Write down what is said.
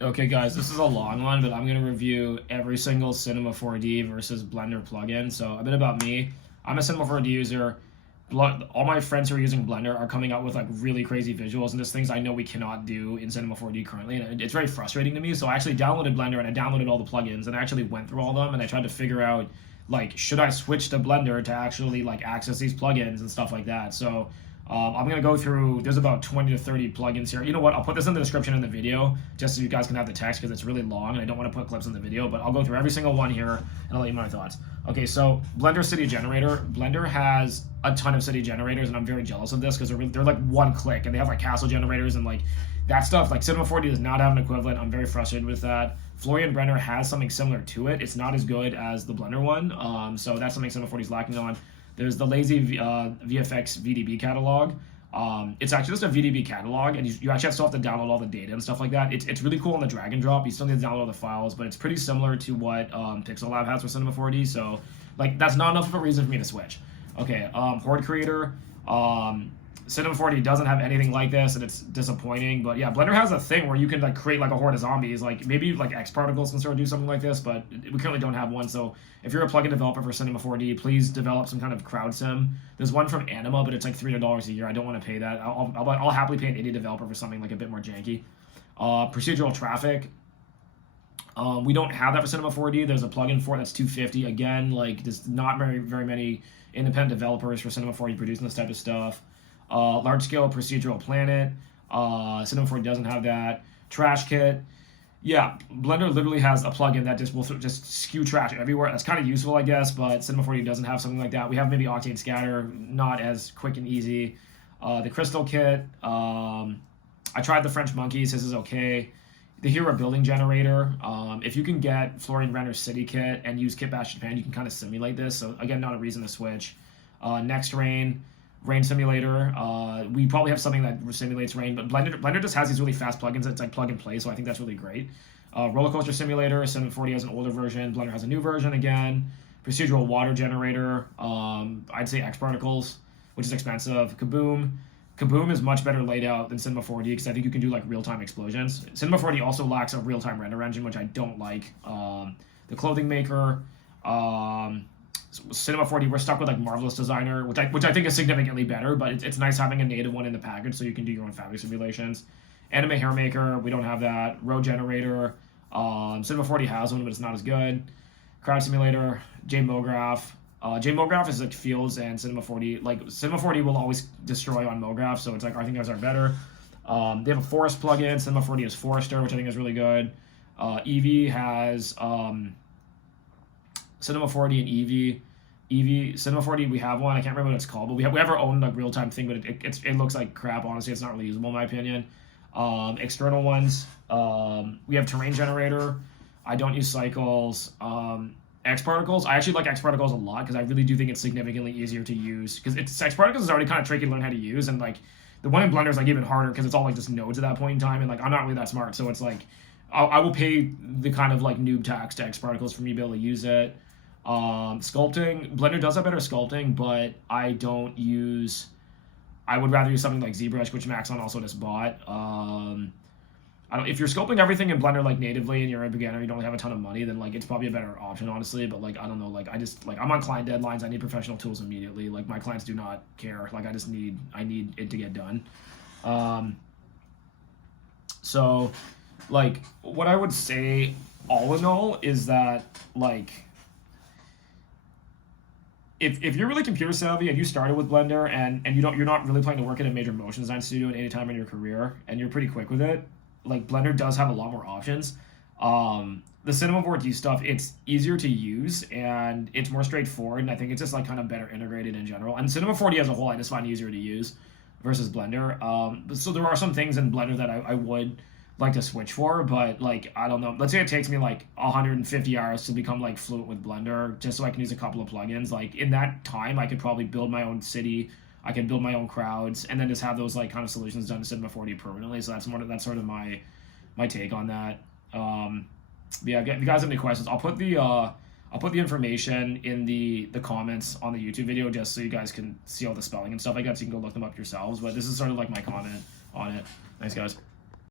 Okay, guys, this is a long one, but I'm going to review every single Cinema 4D versus Blender plugin. So a bit about me. I'm a Cinema 4D user. All my friends who are using Blender are coming out with like really crazy visuals, and there's things I know we cannot do in Cinema 4D currently, and it's very frustrating to me. So I actually downloaded Blender, and I downloaded all the plugins, and I actually went through all of them, and I tried to figure out, like, should I switch to Blender to actually like access these plugins and stuff like that. So I'm going to go through, there's about 20 to 30 plugins here. You know what, I'll put this in the description in the video, just so you guys can have the text, because it's really long, and I don't want to put clips in the video, but I'll go through every single one here, and I'll let you know my thoughts. Okay, so Blender City Generator. Blender has a ton of city generators, and I'm very jealous of this, because they're like one click, and they have like castle generators, and like that stuff. Like Cinema 4D does not have an equivalent. I'm very frustrated with that. Florian Renner has something similar to it. It's not as good as the Blender one, so that's something Cinema 4D is lacking on. There's the lazy VFX VDB catalog. It's actually just a VDB catalog, and you actually still have to download all the data and stuff like that. It's really cool on the drag and drop. You still need to download all the files, but it's pretty similar to what Pixellab has for Cinema 4D. So, like, that's not enough of a reason for me to switch. Okay, Horde Creator. Cinema 4D doesn't have anything like this, and it's disappointing. But yeah, Blender has a thing where you can like create like a horde of zombies. Like maybe like X Particles can sort of do something like this, but we currently don't have one. So if you're a plugin developer for Cinema 4D, please develop some kind of crowd sim. There's one from Anima, but it's like $300 a year. I don't want to pay that. I'll happily pay an indie developer for something like a bit more janky. Procedural traffic. We don't have that for Cinema 4D. There's a plugin for it that's $250. Again, like there's not very many independent developers for Cinema 4D producing this type of stuff. Large scale procedural planet. Cinema 4D doesn't have that. Trash kit. Yeah, Blender literally has a plugin that just will just skew trash everywhere. That's kind of useful, I guess, but Cinema 4D doesn't have something like that. We have maybe Octane Scatter, not as quick and easy. The Crystal Kit. I tried the French Monkeys. This is okay. The Hero Building Generator. If you can get Florian Renner's City Kit and use Kitbash Japan, you can kind of simulate this. So again, not a reason to switch. Next Rain Simulator. We probably have something that simulates rain, but Blender just has these really fast plugins that's like plug and play, so I think that's really great. Roller Coaster Simulator. Cinema 4D has an older version. Blender has a new version again. Procedural Water Generator. I'd say X Particles, which is expensive. Kaboom. Kaboom is much better laid out than Cinema 4D because I think you can do like real-time explosions. Cinema 4D also lacks a real-time render engine, which I don't like. The Clothing Maker. Cinema 4D, we're stuck with like Marvelous Designer, which I think is significantly better, but it's nice having a native one in the package so you can do your own fabric simulations. Anime Hair Maker, we don't have that. Road Generator, Cinema 4D has one, but it's not as good. Crowd Simulator, JMograph. JMograph is like Fields and Cinema 4D. Like Cinema 4D will always destroy on MoGraph, so it's like I think those are better. They have a Forest plugin. Cinema 4D has Forester, which I think is really good. Eevee has Cinema 4D and Eevee. Cinema 4D, we have one. I can't remember what it's called, but we have our own like real-time thing, but it looks like crap. Honestly, it's not really usable in my opinion. External ones, we have Terrain Generator. I don't use Cycles. X Particles, I actually like X Particles a lot because I really do think it's significantly easier to use because X Particles is already kind of tricky to learn how to use, and like the one in Blender is like even harder because it's all like just nodes at that point in time, and like I'm not really that smart, so it's like I will pay the kind of like noob tax to X Particles for me to be able to use it. Sculpting, Blender does have better sculpting, but I would rather use something like ZBrush, which Maxon also just bought. If you're sculpting everything in Blender like natively and you're a beginner, you don't have a ton of money, then like it's probably a better option, honestly. But like I don't know, like I'm on client deadlines. I need professional tools immediately. Like my clients do not care. Like I need it to get done. So like what I would say all in all is that like if you're really computer savvy and you started with Blender and you're not really planning to work in a major motion design studio at any time in your career and you're pretty quick with it, like Blender does have a lot more options. The Cinema 4D stuff, it's easier to use and it's more straightforward, and I think it's just like kind of better integrated in general. And Cinema 4D as a whole, I just find easier to use versus Blender. So there are some things in Blender that I would like to switch for, but like I don't know, let's say it takes me like 150 hours to become like fluent with Blender just so I can use a couple of plugins. Like in that time I could probably build my own city, I can build my own crowds, and then just have those like kind of solutions done to Cinema 4D permanently. So that's sort of my take on that. Yeah, if you guys have any questions, I'll put the information in the comments on the YouTube video just so you guys can see all the spelling and stuff like that, so you can go look them up yourselves. But this is sort of like my comment on it. Thanks, guys.